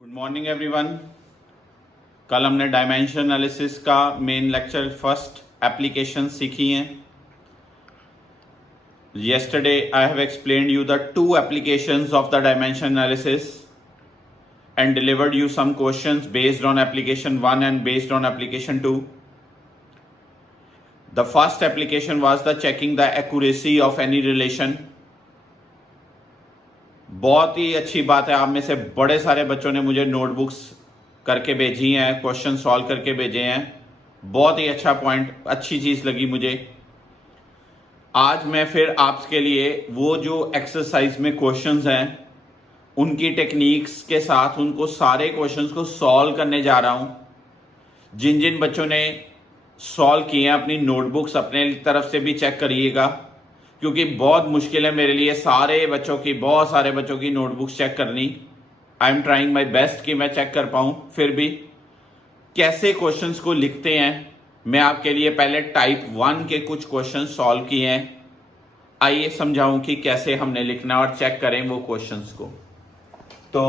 Good morning everyone. कल हमने dimension analysis का मेन लेक्चर फर्स्ट एप्लीकेशन सीखी हैं। Yesterday I have explained you the two applications of the dimension analysis and delivered you some questions based on application 1 and based on application 2. The first application was the checking the accuracy of any relation. बहुत ही अच्छी बात है, आप में से बड़े सारे बच्चों ने मुझे नोटबुक्स करके भेजी हैं, क्वेश्चन सॉल्व करके भेजे हैं। बहुत ही अच्छा पॉइंट, अच्छी चीज़ लगी मुझे। आज मैं फिर आपके लिए वो जो एक्सरसाइज में क्वेश्चंस हैं उनकी टेक्निक्स के साथ उनको सारे क्वेश्चंस को सॉल्व करने जा रहा हूं। जिन जिन बच्चों ने सॉल्व किए हैं अपनी नोटबुक्स अपने तरफ से भी चेक करिएगा, क्योंकि बहुत मुश्किल है मेरे लिए बहुत सारे बच्चों की नोटबुक्स चेक करनी। I am trying my best कि मैं चेक कर पाऊं। फिर भी कैसे क्वेश्चंस को लिखते हैं मैं आपके लिए पहले टाइप 1 के कुछ क्वेश्चन सॉल्व किए हैं। आइए समझाऊं कि कैसे हमने लिखना और चेक करें वो क्वेश्चंस को। तो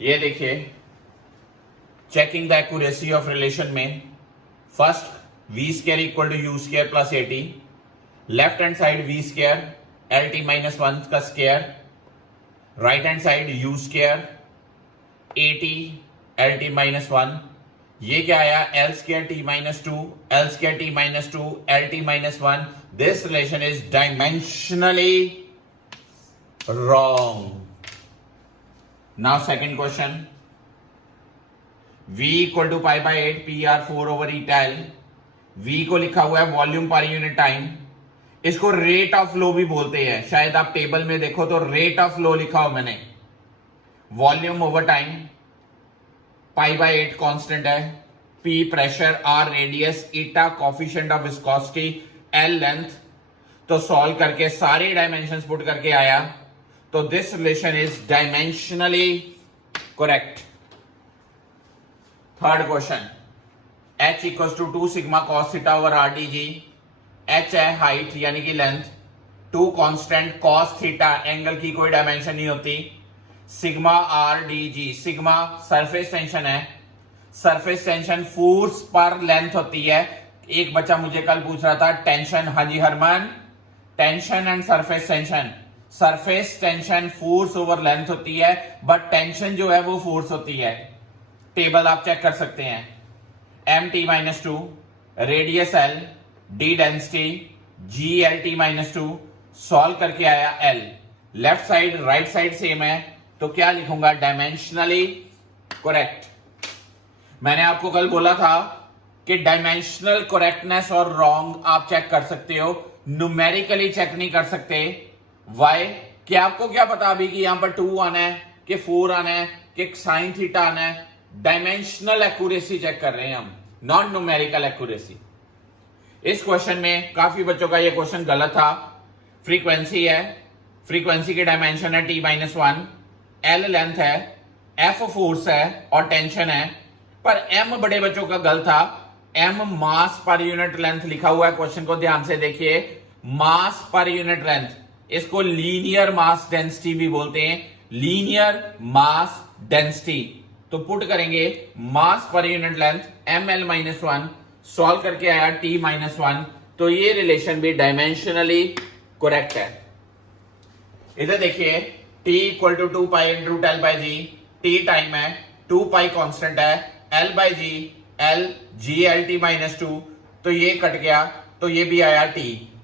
ये देखिए, checking the accuracy of relation में first V square equal to U square plus A T, left hand side V square L T minus 1 का square, right hand side U square A T L T minus 1। ये क्या आया, L square T minus 2 L square T minus 2 L T minus 1। This relation is dimensionally wrong. Now second question, V equal to pi by 8 PR 4 over eta L। V को लिखा हुआ है volume per unit time, इसको rate of flow भी बोलते हैं। शायद आप टेबल में देखो तो रेट ऑफ फ्लो लिखा हो मैंने। Volume over time, pi by 8 constant है, P pressure, R radius, eta coefficient of viscosity, L length. तो सॉल्व करके सारे डायमेंशंस पुट करके आया तो this relation is dimensionally correct. Third question, H equals to 2 sigma cos theta over R D G. H है height यानी कि length, 2 constant cos theta angle की कोई डायमेंशन नहीं होती, sigma R D G. Sigma surface tension है, surface tension force पर length होती है। एक बच्चा मुझे कल पूछ रहा था टेंशन, हाँ जी Harman, tension and surface tension. Surface tension force over length होती है, बट टेंशन जो है वो फोर्स होती है। टेबल आप चेक कर सकते हैं, M T minus 2, radius L, D density, G L T minus 2। Solve करके आया L. Left side right side same है तो क्या लिखूंगा, डायमेंशनली करेक्ट। मैंने आपको कल बोला था कि डायमेंशनल करेक्टनेस और रॉन्ग आप चेक कर सकते हो, न्यूमेरिकली चेक नहीं कर सकते। वाई? कि आपको क्या पता अभी कि यहां पर 2 आना है कि 4 आना है कि साइन थीटा आना है। डायमेंशनल एक्यूरेसी चेक कर रहे हैं हम, नॉन न्यूमेरिकल एक्यूरेसी। इस क्वेश्चन में काफी बच्चों का ये क्वेश्चन गलत था। फ्रीक्वेंसी है, फ्रीक्वेंसी की डायमेंशन है T-1, L लेंथ है, F फोर्स है और टेंशन है, पर M बड़े बच्चों का गलत था। M मास पर यूनिट लेंथ लिखा हुआ है। क्वेश्चन को ध्यान से देखिए, मास पर यूनिट लेंथ, इसको लीनियर मास डेंसिटी भी बोलते हैं, लीनियर मास डेंसिटी। तो पुट करेंगे मास per unit length ml-1, solve करके आया T-1। तो ये रिलेशन भी डायमेंशनली करेक्ट है। इधर देखिए, T equal to 2 pi into टेल बाई जी। T टाइम है, 2 पाई कॉन्स्टेंट है, L by G, L G L T minus 2। तो ये कट गया तो ये भी आया T।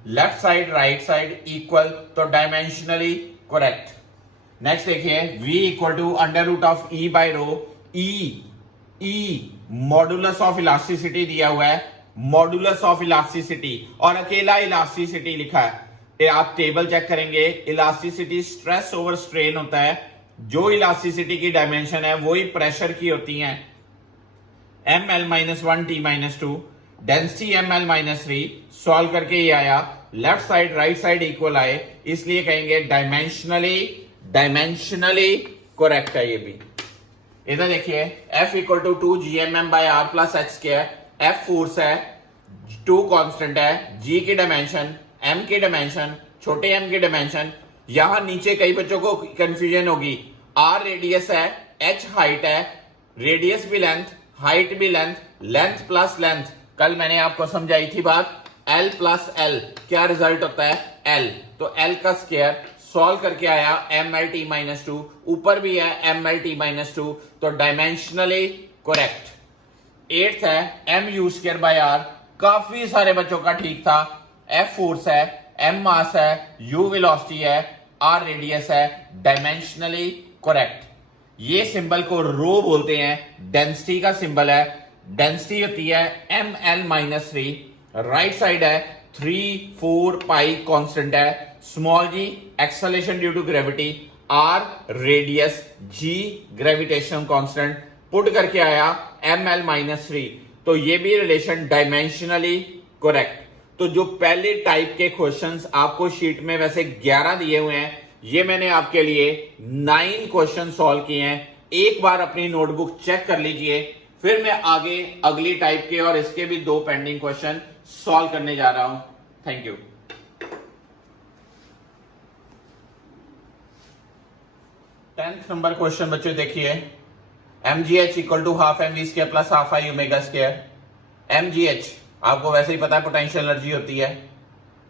Left side right side equal, तो डायमेंशनली करेक्ट। नेक्स्ट देखिए, V equal to under root of E by rho. E modulus of elasticity दिया हुआ है, मॉडुलस ऑफ इलास्टिसिटी, और अकेला इलास्टिसिटी लिखा है। आप टेबल चेक करेंगे, इलास्टिसिटी स्ट्रेस ओवर स्ट्रेन होता है। जो इलास्टिसिटी की डायमेंशन है वही प्रेशर की होती है। ml-1 T-2, density ml-3। Solve करके ये आया, left side right side equal आए, इसलिए कहेंगे डायमेंशनली करेक्ट है ये भी। इधर देखिए, F equal to 2 GMM by R plus H square. F force है, 2 कांस्टेंट है, G की डायमेंशन, M की डायमेंशन, छोटे m की डायमेंशन। यहां नीचे कई बच्चों को कंफ्यूजन होगी, आर रेडियस है, एच हाइट है, रेडियस भी लेंथ, हाइट भी लेंथ, लेंथ प्लस लेंथ, कल मैंने आपको समझाई थी बात, एल प्लस एल क्या रिजल्ट होता है एल, तो एल का स्क्वायर सॉल्व करके आया M L T minus two, ऊपर भी है M L T minus two, तो डायमेंशनली करेक्ट। एट्थ है M U square by R, काफी सारे बच्चों का ठीक था, एफ फोर्स है, एम मास है, यू वेलोसिटी है, आर रेडियस है, डायमेंशनली करेक्ट। ये सिंबल को रो बोलते हैं, डेंसिटी का सिंबल है, डेंसिटी होती है M L minus three, right side है 3 4 पाई कांस्टेंट है, small G acceleration due to gravity, R radius, G gravitation constant, put करके आया एम एल माइनस थ्री, तो ये भी रिलेशन डायमेंशनली करेक्ट। तो जो पहले टाइप के क्वेश्चंस आपको शीट में वैसे 11 दिए हुए हैं, ये मैंने आपके लिए 9 क्वेश्चन सॉल्व किए हैं। एक बार अपनी नोटबुक चेक कर लीजिए, फिर मैं आगे अगली टाइप के और इसके भी 2 पेंडिंग क्वेश्चन सॉल्व करने जा रहा हूं। Thank you. 10th number question बच्चों देखिए, mgh equal to half M V square plus half I omega square. mgh आपको वैसे ही पता है पोटेंशियल एनर्जी होती है,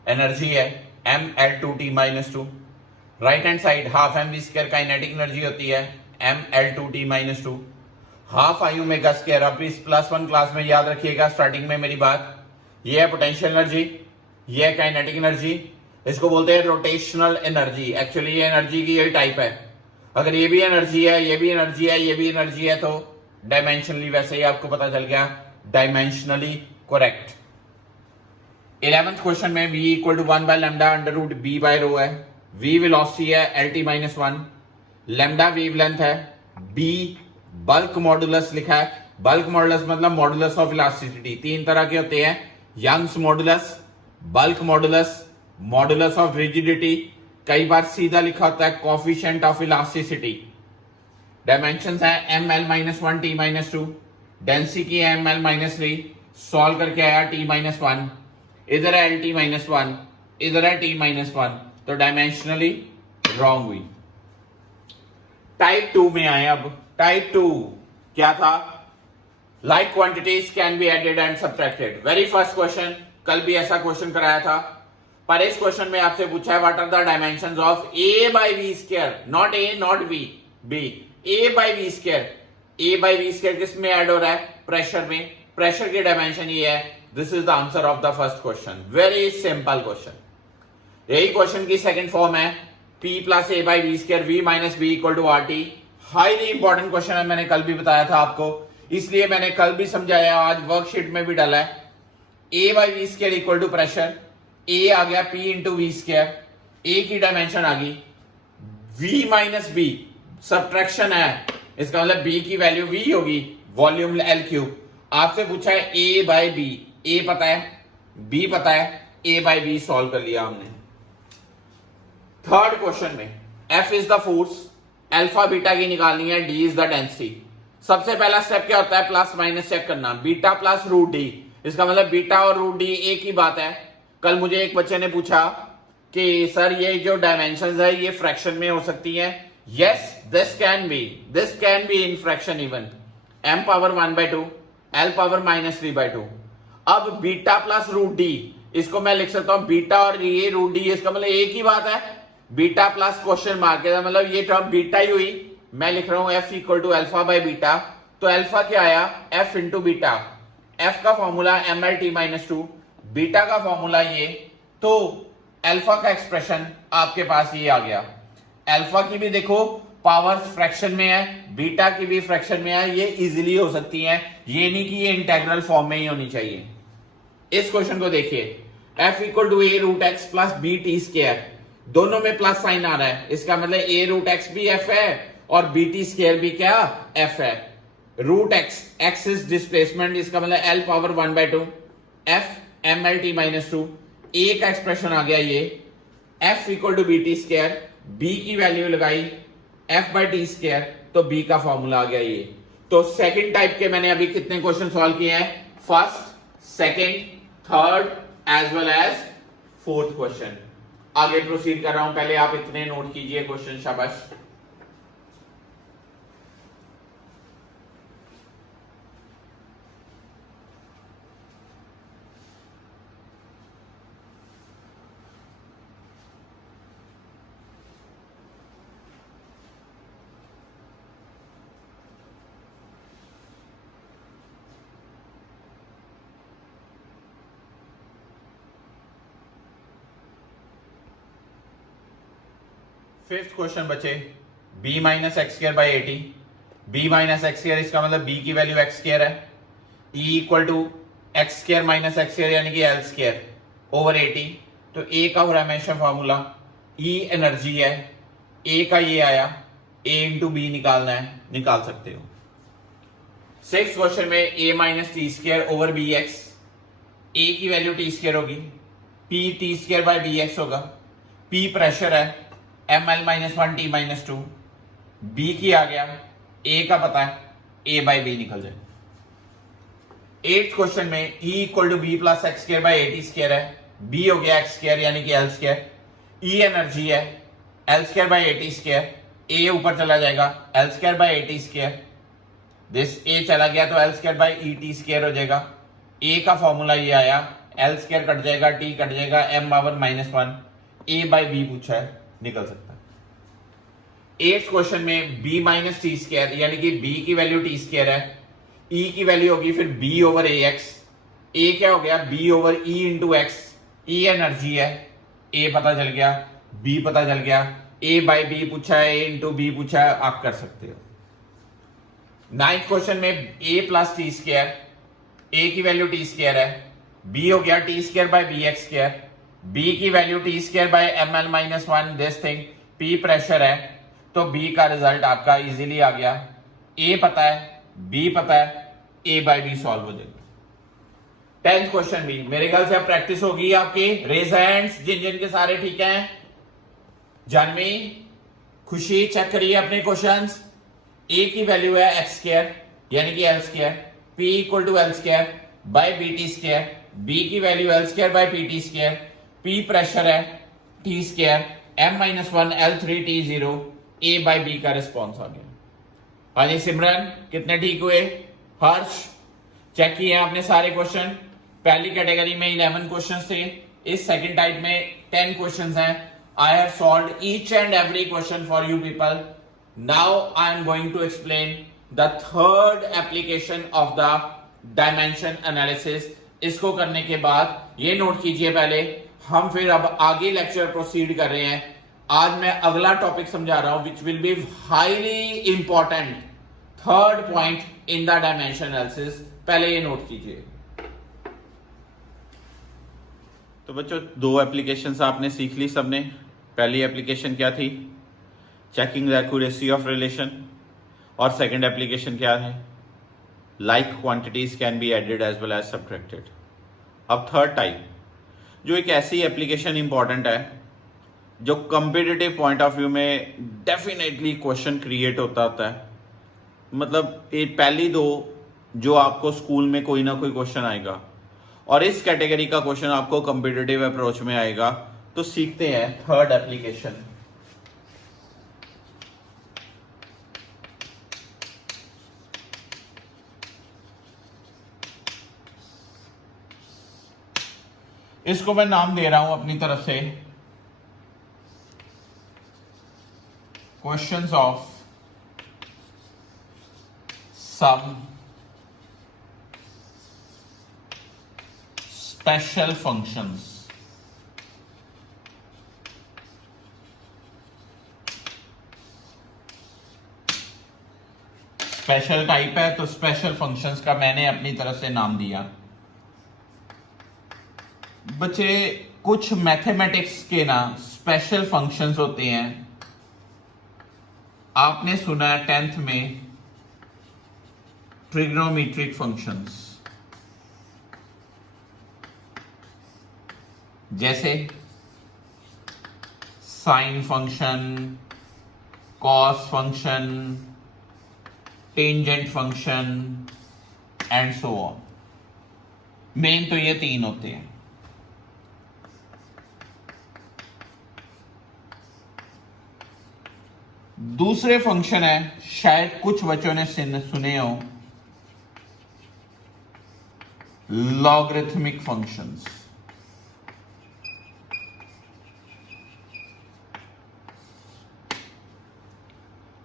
एनर्जी है ml2t minus two, right hand side half M V square kinetic energy होती है ml2t minus two, half I omega square. अब इस +1 क्लास में याद रखिएगा स्टार्टिंग में मेरी बात, ये है पोटेंशियल एनर्जी, ये है काइनेटिक एनर्जी, इसको बोलते हैं रोटेशनल एनर्जी। एक्चुअली ये एनर्जी की यही टाइप है, अगर ये भी एनर्जी है, ये भी एनर्जी है, ये भी एनर्जी है, तो डायमेंशनली वैसे ही आपको पता चल गया, डायमेंशनली करेक्ट। 11th क्वेश्चन में v equal to 1 by lambda under root B by rho है, v वेलोसिटी है L T minus one, lambda wavelength है, b बल्क मॉडुलस लिखा है, बल्क मॉडुलस मतलब मॉडुलस ऑफ इलास्टिसिटी। 3 तरह के होते हैं, Young's modulus, bulk modulus, modulus of rigidity, कई बार सीधा लिखा होता है कोफिशिएंट ऑफ इलास्टिसिटी। डायमेंशंस है M L minus one T minus two, density की M L minus three, solve करके आया टी माइनस वन, इधर है एल टी माइनस वन, इधर है टी माइनस वन, तो डायमेंशनली रॉन्ग हुई। टाइप 2 में आए। अब टाइप 2 क्या था, like quantities can be added and subtracted. Very first question, कल भी ऐसा क्वेश्चन कराया था, पर इस क्वेश्चन में आपसे पूछा है what are the dimensions of a by V square, not a not b, b a by V square. a by V square किस में ऐड हो रहा है, प्रेशर में, प्रेशर की डायमेंशन ये है। This is the answer of the first question, very simple question. यही क्वेश्चन की सेकंड फॉर्म है p plus a by V square v minus b equal to R T. Highly important question है, मैंने कल भी बताया था आपको, इसलिए मैंने कल भी समझाया, आज वर्कशीट में भी डाला है। a by V square equal to pressure, a आ गया p into V square, a की डायमेंशन आ गई, v माइनस बी सब्ट्रैक्शन है, इसका मतलब b की वैल्यू v होगी, वॉल्यूम एल क्यूब। आपसे पूछा है a बाई बी, a पता है, b पता है, a बाई बी सॉल्व कर लिया हमने। थर्ड क्वेश्चन में f is the force, alpha beta की निकालनी है, d इज द डेंसिटी। सबसे पहला स्टेप क्या होता है, प्लस माइनस चेक करना, बीटा प्लस रूट डी, इसका मतलब बीटा और रूट डी एक ही बात है। कल मुझे एक बच्चे ने पूछा कि सर ये जो डायमेंशंस है ये फ्रैक्शन में हो सकती है। Yes, this can be in fraction even, m power 1 by to, l power minus 3 by two. अब बीटा प्लस रूट डी, इसको मैं लिख सकता हूं बीटा और ये रूट डी, इसका मतलब एक ही बात है, बीटा प्लस क्वेश्चन मार्क है, मतलब ये टर्म बीटा ही हुई। मैं लिख रहा हूं f equal to alpha by beta, तो अल्फा क्या आया, f इंटू बीटा, f का formula M L T minus two, beta का फॉर्मूला ये, तो अल्फा का एक्सप्रेशन आपके पास ये आ गया। अल्फा की भी देखो पावर्स फ्रैक्शन में है, बीटा की भी फ्रैक्शन में है, ये इजीली हो सकती है, ये नहीं कि ये इंटेग्रल फॉर्म में ही होनी चाहिए। इस क्वेश्चन को देखिए, f equal to a root X plus B T square, दोनों में प्लस साइन आ रहा है, इसका मतलब a रूट एक्स भी f है और बी टी स्क्वायर भी क्या f है। Root X, X is displacement, इसका मतलब l power 1 by two, f M L T minus two, A का एक्सप्रेशन आ गया ये, f equal to B T square, b की वैल्यू लगाई f बाई टी स्क्वायर, तो b का फॉर्मूला आ गया ये। तो सेकंड टाइप के मैंने अभी कितने क्वेश्चन सॉल्व किए हैं, first, second, third as well as fourth question. आगे प्रोसीड कर रहा हूं, पहले आप इतने नोट कीजिए क्वेश्चन, शाबाश। फिफ्थ क्वेश्चन बचे b minus X square by 80। b minus X square इसका मतलब b की वैल्यू एक्स स्क्र है, e equal to X square minus X square यानी कि एल स्क्र ओवर 80। तो a का हो रहा है हमेशा फॉर्मूला, e एनर्जी है, a का ये आया, a इंटू बी निकालना है, निकाल सकते हो। सिक्स क्वेश्चन में a minus T square over B X, a की वैल्यू टी स्क्र होगी, p T square by B X होगा, p प्रेशर है, ml minus one T minus two, b की आ गया, a का पता है, a बाई बी निकल जाए। एट्थ क्वेश्चन में e equal to B plus X square by 80 square है, b हो गया एक्स स्क्र यानी कि एल स्क्र, e एनर्जी है, L square by 80 square, a ऊपर चला जाएगा, L square by 80 square, this a चला गया तो L square by E T square हो जाएगा। a का फॉर्मूला ये आया, एल स्क्र कट जाएगा, t कट जाएगा, m power minus one, a by B पूछा है, निकल सकता है। एट्थ क्वेश्चन में b माइनस टी स्क्र यानी कि b की वैल्यू टी स्क्र है, e की वैल्यू होगी फिर b over A X, a क्या हो गया b over e into X, e energy है, a पता चल गया, b पता चल गया, a बाई बी पूछा है, a इंटू बी पूछा है, आप कर सकते हो। नाइन्थ क्वेश्चन में a plus T square, a की वैल्यू टी स्क्र है, b हो गया T square by B X square, b की value T square by M L minus one, this thing, p pressure है, तो b का result आपका इजीली आ गया, a पता है, b पता है, a बाई बी सॉल्व हो जाएगा। टेंथ क्वेश्चन भी मेरे ख्याल से अब प्रैक्टिस होगी आपकी, रेज हैंड्स जिन जिन के सारे ठीक हैं। जानवी, खुशी चेक करिए अपने क्वेश्चंस। a की वैल्यू है एक्स स्क्र यानी कि L square, p equal to L square by B T square, b की value L square by P T square, p pressure है, t square, m minus one L three T zero, a by B का response आ गया। हाँ जी सिमरन, कितने ठीक हुए? हर्ष, check किए आपने सारे क्वेश्चन। पहली कैटेगरी में 11 क्वेश्चंस थे, इस सेकंड टाइप में 10 क्वेश्चंस हैं। I have solved each and every question for you people. Now I am going to explain the third application of the dimension analysis. इसको करने के बाद ये नोट कीजिए, पहले हम फिर अब आगे लेक्चर प्रोसीड कर रहे हैं। आज मैं अगला टॉपिक समझा रहा हूं which will be highly important, third point in the dimension analysis. पहले ये नोट कीजिए। तो बच्चों, दो एप्लीकेशंस आपने सीख ली सबने। पहली एप्लीकेशन क्या थी? Checking the accuracy of relation. और सेकंड एप्लीकेशन क्या है? Like quantities can be added as well as subtracted. अब थर्ड टाइप, जो एक ऐसी एप्लीकेशन इंपॉर्टेंट है जो कंपेटिटिव पॉइंट ऑफ व्यू में डेफिनेटली क्वेश्चन क्रिएट होता है। मतलब ये पहली दो जो आपको स्कूल में कोई ना कोई क्वेश्चन आएगा, और इस कैटेगरी का क्वेश्चन आपको कंपेटिटिव अप्रोच में आएगा। तो सीखते हैं थर्ड एप्लीकेशन। इसको मैं नाम दे रहा हूं अपनी तरफ से, questions of some special functions. Special type है तो स्पेशल फंक्शंस का मैंने अपनी तरफ से नाम दिया। बच्चे, कुछ मैथमेटिक्स के ना स्पेशल फंक्शंस होते हैं। आपने सुना है 10th में ट्रिग्नोमेट्रिक फंक्शंस, जैसे sine function, cos function, tangent function and so on. Main तो ये तीन होते हैं। दूसरे फंक्शन है, शायद कुछ बच्चों ने सुने हो, लॉगरिथमिक फंक्शंस।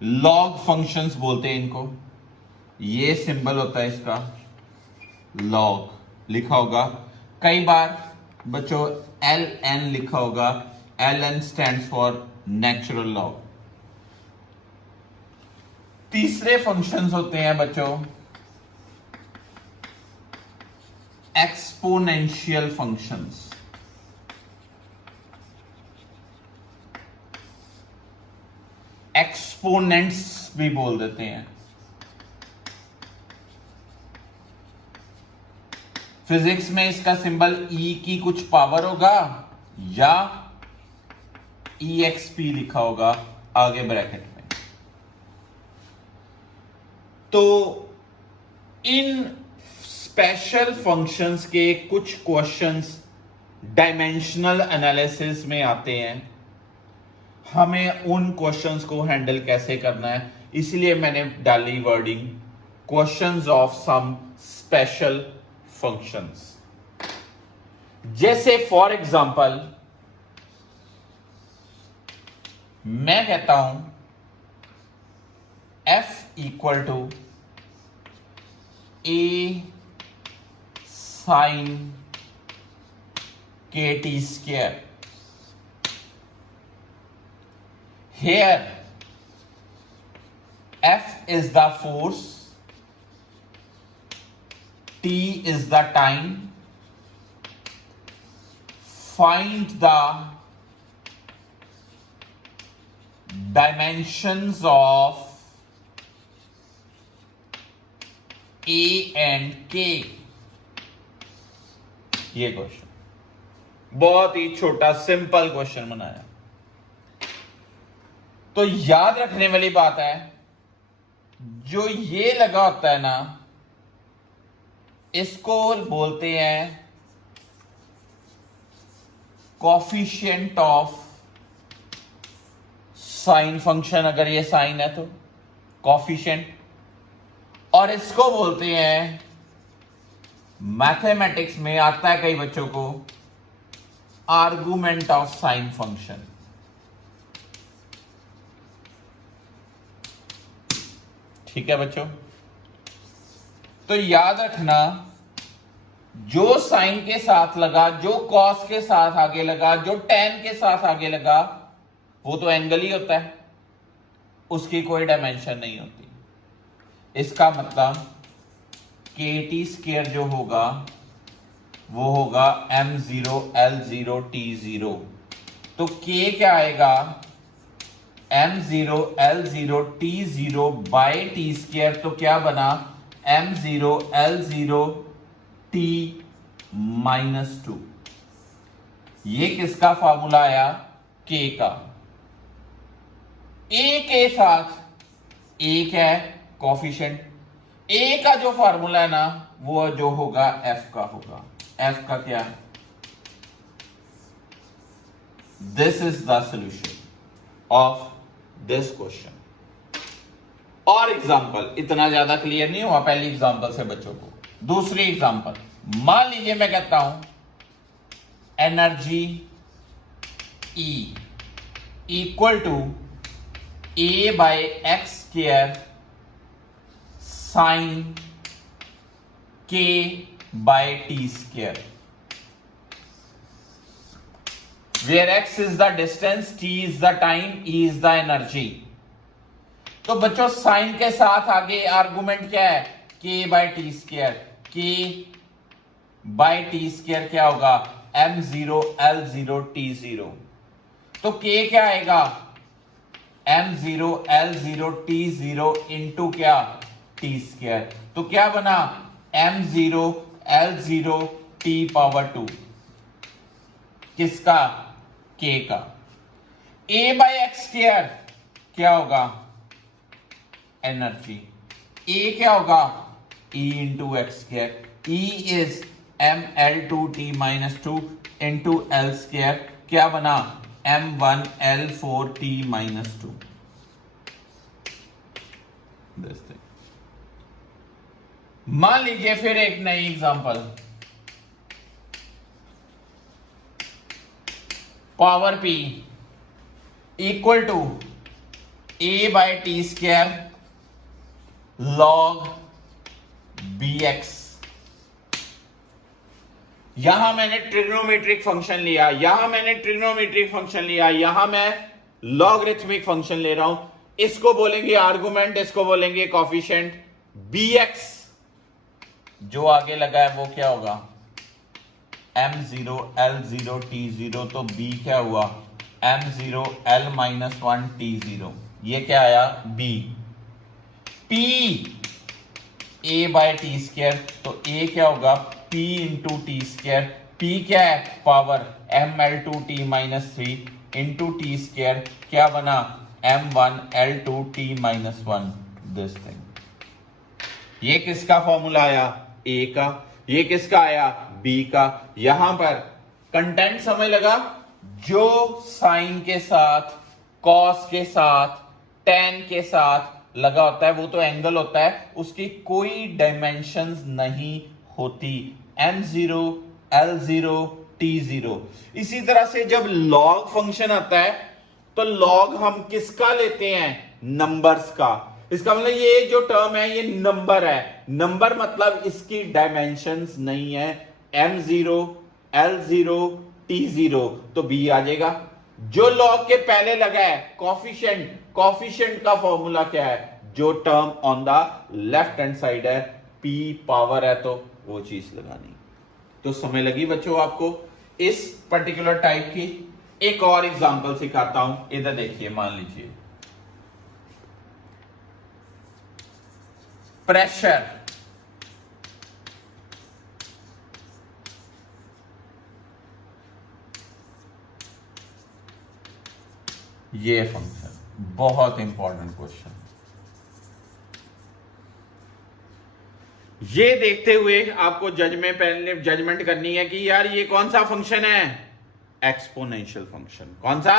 लॉग फंक्शंस बोलते हैं इनको। ये सिंबल होता है इसका लॉग, लिखा होगा कई बार बच्चों LN लिखा होगा। LN stands for natural log. तीसरे फंक्शंस होते हैं बच्चों एक्सपोनेंशियल फंक्शंस। एक्सपोनेंट्स भी बोल देते हैं। फिजिक्स में इसका सिंबल ई की कुछ पावर होगा या EXP लिखा होगा आगे ब्रैकेट में। तो इन स्पेशल फंक्शंस के कुछ क्वेश्चंस डायमेंशनल एनालिसिस में आते हैं। हमें उन क्वेश्चंस को हैंडल कैसे करना है, इसलिए मैंने डाली wording questions of some special functions. जैसे फॉर एग्जांपल मैं कहता हूं F equal to A sine KT square. Here F is the force, T is the time. Find the dimensions of A and K। ये question बहुत ही छोटा simple question बनाया। तो याद रखने वाली बात है, जो ये लगा होता है ना, इसको बोलते हैं कोफिशिएंट ऑफ साइन फंक्शन। अगर ये साइन है तो कोफिशिएंट, और इसको बोलते हैं मैथमेटिक्स में आता है कई बच्चों को आर्गुमेंट ऑफ साइन फंक्शन। ठीक है बच्चों, तो याद रखना जो साइन के साथ लगा, जो कॉस के साथ आगे लगा, जो टेन के साथ आगे लगा, वो तो एंगल ही होता है, उसकी कोई डायमेंशन नहीं होती। इसका मतलब KT स्क्वायर जो होगा वो होगा M0 L0 T0। तो K क्या आएगा, M0 L0 T0 bye T square. तो क्या बना, M0 L0 T -2। ये किसका फार्मूला आया, K का। A के साथ एक है कोफिशिएंट, A का जो फार्मूला है ना वो जो होगा F का होगा। F का क्या है, this is the solution of this question. और एग्जांपल इतना ज्यादा क्लियर नहीं हुआ पहली एग्जांपल से बच्चों को। दूसरी एग्जांपल, मान लीजिए मैं कहता हूं energy E equal to A by x square sine K by T square, where x is the distance, T is the time, E is the energy। तो बच्चों साइन के साथ आगे आर्गुमेंट क्या है, K by T square. K by T square क्या होगा, M0 L0 T0। तो K क्या आएगा, M0 L0 T0 इंटू क्या, T स्क्वायर। तो क्या बना, M0 L0 T पावर 2 किसका, K का। A बाय एक्स स्क्वायर क्या होगा, एनर्जी। A क्या होगा, E into x square. E is ML2T -2 into L square, क्या बना, M1L4T -2। मान लीजिए फिर एक नई एग्जांपल, power P equal to A by T square log BX। यहां मैंने ट्रिग्नोमेट्रिक फंक्शन लिया, यहां मैंने ट्रिग्नोमेट्रिक फंक्शन लिया, यहां मैं लॉगरिथमिक फंक्शन ले रहा हूं, इसको बोलेंगे आर्गुमेंट, इसको बोलेंगे कॉफिशिएंट। bx जो आगे लगा है वो क्या होगा, m0 l0 t0, तो b क्या हुआ, m0 l माइनस 1 t0, ये क्या आया b। p a by T square, तो a क्या होगा p into T square, p क्या है power ml2t minus 3 into T square, क्या बना m1l2t माइनस 1, दिस थिंग। ये किसका फॉर्मूला आया, a का, ये किसका आया b का। यहां पर कंटेंट समझ लगा, जो साइन के साथ, कॉस के साथ, टेन के साथ लगा होता है वो तो एंगल होता है, उसकी कोई डायमेंशंस नहीं होती, m0 l0 t0। इसी तरह से जब लॉग फंक्शन आता है तो लॉग हम किसका लेते हैं, नंबर्स का। इसका मतलब ये जो टर्म है ये नंबर है, नंबर मतलब इसकी डायमेंशंस नहीं है, m0 l0 t0, तो b आ जाएगा। जो लॉग के पहले लगा है कॉफिशिएंट, कॉफिशिएंट का फॉर्मूला क्या है, जो term on the left hand side है, p पावर है तो वो चीज लगानी। तो समझ लगी बच्चों आपको इस पर्टिकुलर टाइप की। एक और एग्जांपल सिखाता हूं, इधर देखिए, मान लीजिए प्रेशर, ये फंक्शन बहुत इंपॉर्टेंट क्वेश्चन। ये देखते हुए आपको पहले जजमेंट करनी है कि यार ये कौन सा फंक्शन है, एक्सपोनेंशियल फंक्शन। कौन सा,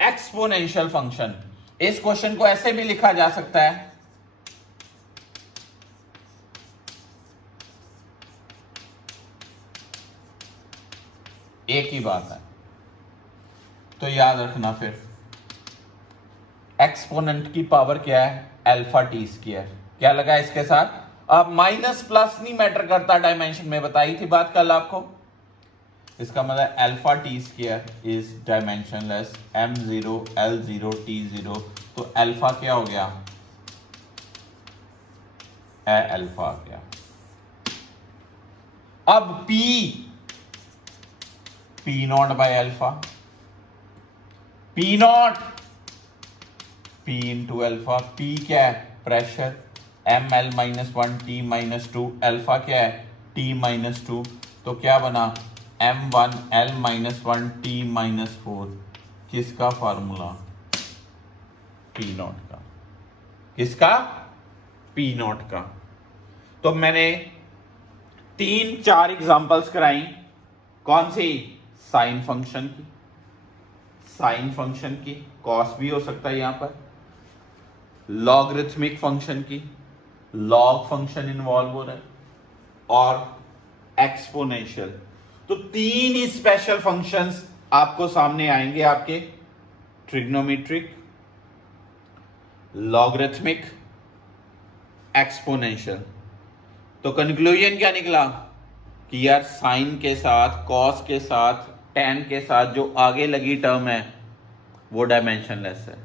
एक्सपोनेंशियल फंक्शन। इस क्वेश्चन को ऐसे भी लिखा जा सकता है, एक ही बात है, तो याद रखना फिर एक्सपोनेंट की पावर क्या है, अल्फा टी स्क्वायर। क्या लगा इसके साथ, अब माइनस प्लस नहीं मैटर करता डायमेंशन में, बताई थी बात कल आपको। इसका मतलब alpha T square is dimensionless, m0 l0 t0, तो अल्फा क्या हो गया, अल्फा आ गया। अब p not by alpha, p not p into alpha, p क्या है pressure, ml minus 1 t minus 2, alpha क्या है t माइनस 2, तो क्या बना m1 l minus 1 t minus 4। किसका फार्मूला, p नॉट का। किसका, p नॉट का। तो मैंने 3-4 एग्जांपल्स कराई, कौन सी, साइन फंक्शन की, साइन फंक्शन की, कॉस भी हो सकता है यहां पर, लॉगरिथमिक फंक्शन की, लॉग फंक्शन इन्वॉल्व हो रहा है, और एक्सपोनेंशियल। तो 3 ही स्पेशल फंक्शंस आपको सामने आएंगे आपके, ट्रिग्नोमेट्रिक, लॉगरिथमिक, एक्सपोनेंशियल। तो कंक्लूजन क्या निकला कि यार साइन के साथ, कॉस के साथ, टेन के साथ जो आगे लगी टर्म है वो डायमेंशनलेस है।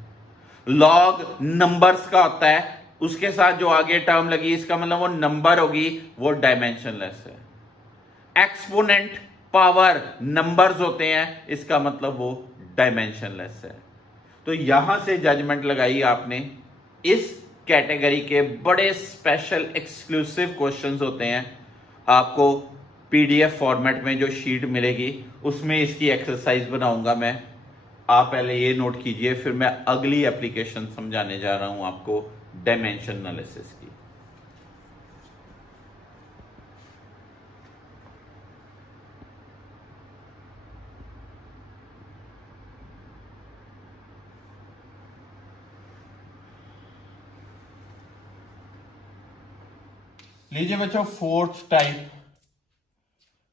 लॉग नंबर्स का होता है, उसके साथ जो आगे टर्म लगी इसका मतलब वो नंबर होगी, वो डायमेंशनलेस है। एक्सपोनेंट पावर नंबर्स होते हैं, इसका मतलब वो डायमेंशनलेस है। तो यहां से जजमेंट लगाई आपने। इस कैटेगरी के बड़े स्पेशल एक्सक्लूसिव क्वेश्चंस होते हैं, आपको पीडीएफ फॉर्मेट में जो शीट मिलेगी उसमें इसकी एक्सरसाइज बनाऊंगा मैं। आप पहले ये नोट कीजिए, फिर मैं अगली एप्लीकेशन समझाने जा रहा हूं आपको, डायमेंशन एनालिसिस की। लीजिए बच्चों, 4th टाइप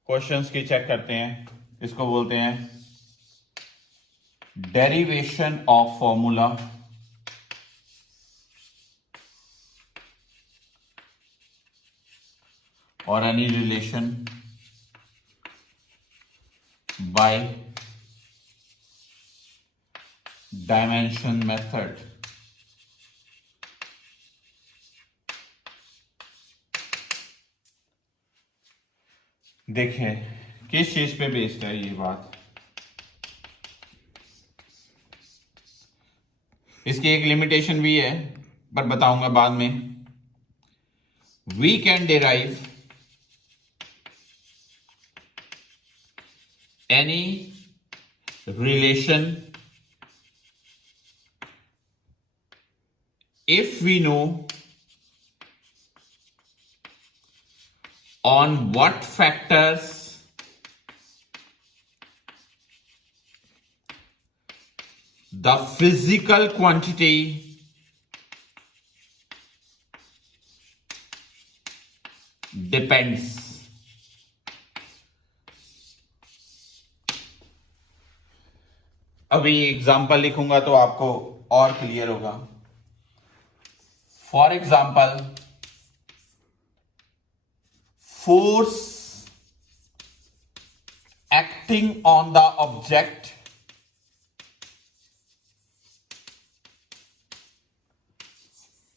क्वेश्चंस की चेक करते हैं। इसको बोलते हैं डेरिवेशन ऑफ फॉर्मूला और any relation bye dimension method. देखिए किस चीज पे बेस्ड है ये बात। इसकी एक लिमिटेशन भी है पर बताऊंगा बाद में। We can derive any relation if we know on what factors the physical quantity depends। अभी एग्जांपल लिखूंगा तो आपको और क्लियर होगा। For example, force acting on the object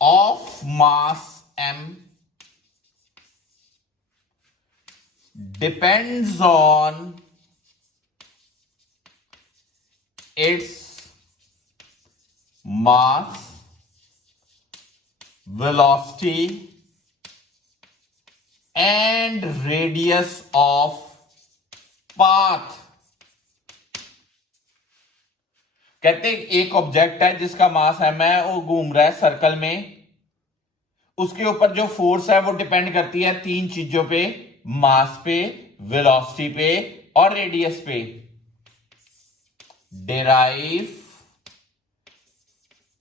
of mass m depends on its mass, velocity and radius of path। कहते हैं एक object है जिसका मास m है, वो घूम रहा है सर्कल में, उसके ऊपर जो फोर्स है वो डिपेंड करती है तीन चीजों पे, मास पे, वेलोसिटी पे और रेडियस पे। डिराइव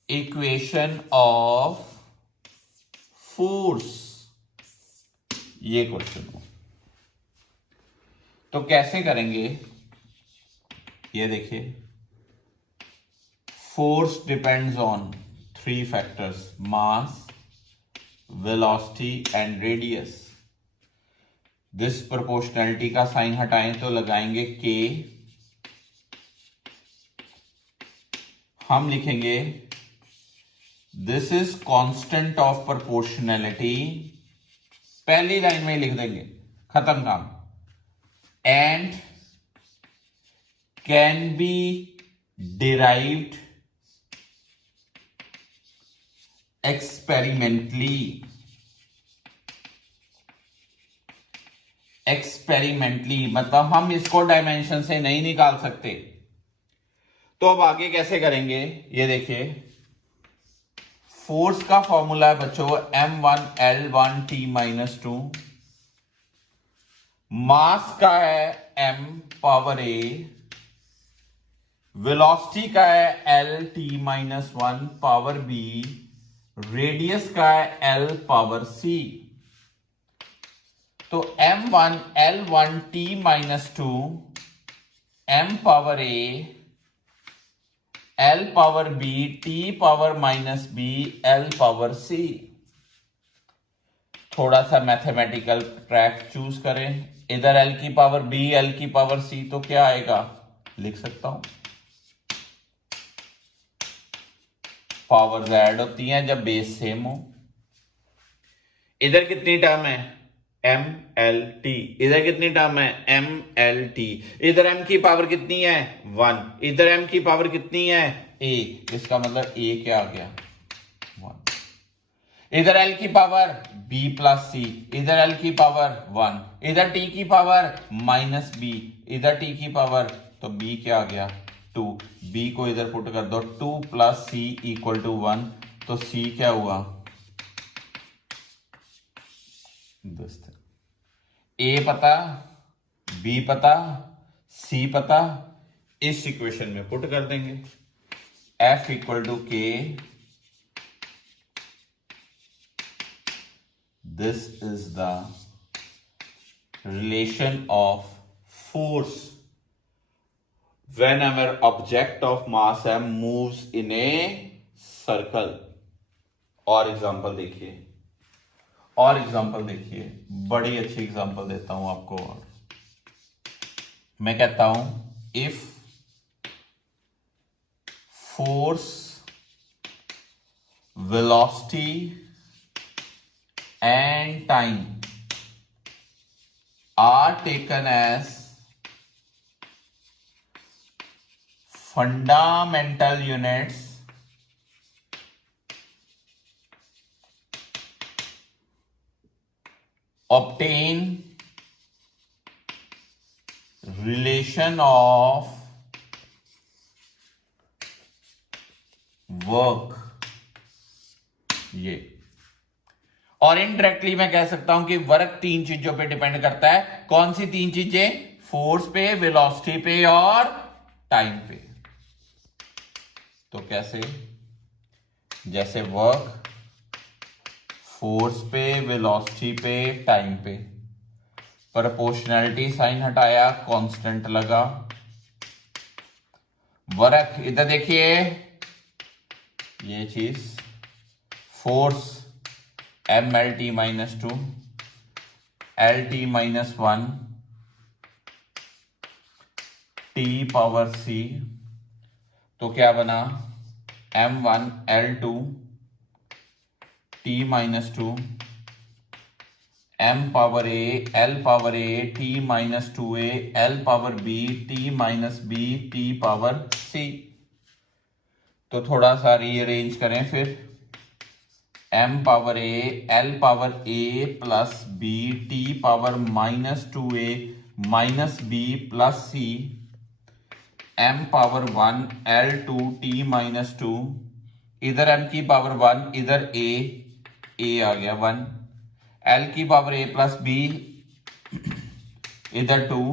इक्वेशन ऑफ फोर्स, ये क्वेश्चन हो। तो कैसे करेंगे ये देखिए। Force depends on three factors, mass, velocity and radius. This proportionality का साइन हटाएं तो लगाएंगे के। हम लिखेंगे this is constant of proportionality, पहली लाइन में लिख देंगे, खत्म काम। And can be derived experimentally. Experimentally मतलब हम इसको डायमेंशन से नहीं निकाल सकते। तो अब आगे कैसे करेंगे ये देखिए। फोर्स का फॉर्मूला है बच्चों m1L1T-2। मास का है m पावर a, वेलोसिटी का है L-T-1 पावर b, रेडियस का है L पावर c। तो m1L1T-2 m power a, L power b, T power -b, L power c। थोड़ा सा मैथमेटिकल ट्रैक चूज करें। इधर L की पावर b, L की पावर c, तो क्या आएगा लिख सकता हूं। पावर्स ऐड होती हैं जब बेस सेम हो। इधर कितनी टर्म है MLT, इधर कितनी टर्म है MLT। इधर m की पावर कितनी है 1, इधर m की पावर कितनी है a, इसका मतलब a क्या आ गया 1। इधर l की पावर b प्लस c, इधर l की पावर 1, इधर t की पावर -b, इधर t की पावर, तो b क्या आ गया 2। b को इधर पुट कर दो, 2 + c = 1, तो c क्या हुआ दोस्तों, a पता, b पता, c पता, इस इक्वेशन में पुट कर देंगे। F = K, this is the relation of force whenever object of mass m moves in a circle। और एग्जांपल देखिए, और एग्जांपल देखिए, बड़ी अच्छी एग्जांपल देता हूं आपको। और मैं कहता हूं if force, velocity and time are taken as fundamental units obtain relation of work. ये और इनडायरेक्टली मैं कह सकता हूं कि वर्क 3 चीजों पे डिपेंड करता है। कौन सी 3 चीजें? फोर्स पे, वेलोसिटी पे और टाइम पे। तो कैसे? जैसे वर्क फोर्स पे, वेलोसिटी पे, टाइम पे, प्रोपोर्शनैलिटी साइन हटाया, कांस्टेंट लगा। वर्क इधर देखिए, ये चीज फोर्स MLT -2 LT -1 T⁻C, तो क्या बना? M1 L2 T-2 M⁻A L⁻A T-2A L⁻B T-B T⁻C। तो थोड़ा सा रीअरेंज करें फिर। M⁻A L⁻A plus B T⁻-2A -B plus C M⁻1 L2 T-2, इधर M की पावर 1, इधर A आ गया 1, L की पावर A प्लस B, इधर 2,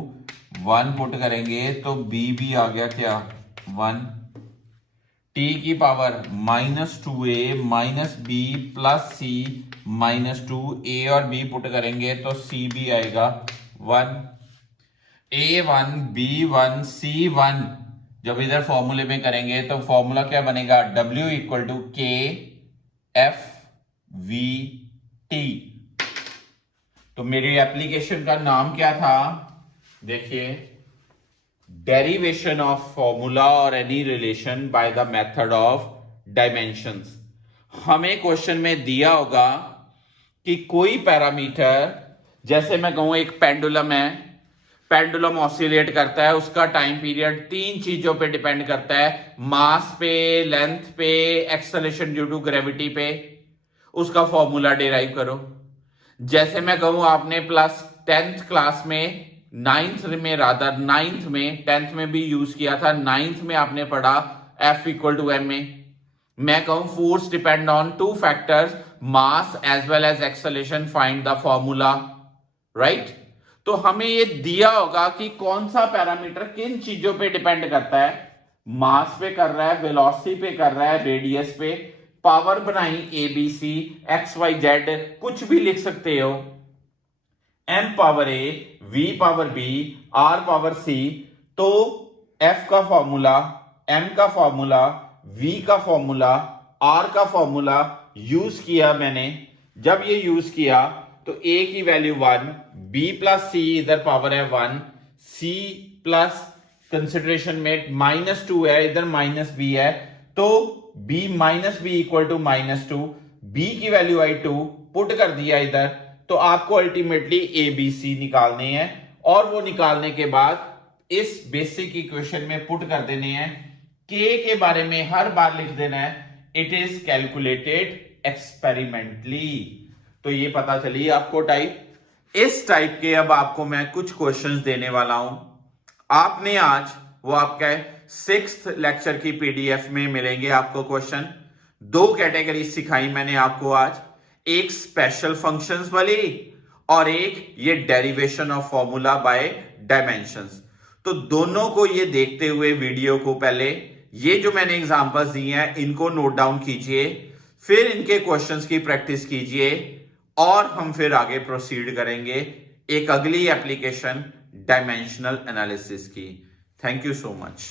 1 पुट करेंगे तो B भी आ गया क्या? 1, T की power -2A -B plus C -2, A और B पुट करेंगे तो C भी आएगा 1, A1 B1 C1। जब इधर फॉर्मूले में करेंगे तो फॉर्मूला क्या बनेगा? W = K F V T। तो मेरी एप्लीकेशन का नाम क्या था? देखिए, डेरिवेशन ऑफ फॉर्मूला और any relation by the method of dimensions. हमें क्वेश्चन में दिया होगा कि कोई पैरामीटर, जैसे मैं कहूं एक पेंडुलम है, पेंडुलम ऑसिलेट करता है, उसका टाइम पीरियड 3 चीजों पे डिपेंड करता है, मास पे, लेंथ पे, एक्सेलरेशन ड्यू टू ग्रेविटी पे। उसका फॉर्मूला डिराइव करो। जैसे मैं कहूं आपने प्लस 10th क्लास में, 9th में रादर 9th में, 10th में भी यूज किया था, 9th में आपने पढ़ा F = ma। मैं कहूं force depend on 2 factors, mass as well as acceleration, find the formula, right. तो हमें ये दिया होगा कि कौन सा पैरामीटर किन चीजों पे डिपेंड करता है, मास पे कर रहा है, वेलोसिटी पे कर रहा है, रेडियस पे। पावर बनाई ABC, XYZ, कुछ भी लिख सकते हो, M⁻A V⁻B R⁻C। तो F का फॉर्मूला, M का फॉर्मूला, V का फॉर्मूला, R का फॉर्मूला यूज किया मैंने। जब ये यूज किया तो A की वैल्यू 1, B प्लस C, इधर पावर है 1, C प्लस कंसिडरेशन में -2 है, इधर -B है, तो B -B = -2, B की वैल्यू आई 2 पुट कर दिया इधर। तो आपको अल्टीमेटली ABC निकालने हैं और वो निकालने के बाद इस बेसिक इक्वेशन में पुट कर देने हैं। K के बारे में हर बार लिख देना है, इट इज कैलकुलेटेड एक्सपेरिमेंटली। तो ये पता चली आपको टाइप। इस टाइप के अब आपको मैं कुछ क्वेश्चंस देने वाला हूं। आपने आज वो आपका 6th लेक्चर की PDF में मिलेंगे आपको क्वेश्चन। 2 कैटेगरी सिखाई मैंने आपको आज, एक स्पेशल फंक्शंस वाली और एक ये derivation of formula bye dimensions. तो दोनों को ये देखते हुए वीडियो को पहले ये जो मैंने एग्जांपल्स दिए हैं इनको नोट डाउन कीजिए, फिर इनके क्वेश्चंस की प्रैक्टिस कीजिए और हम फिर आगे प्रोसीड करेंगे एक अगली एप्लीकेशन डायमेंशनल एनालिसिस की। Thank you so much.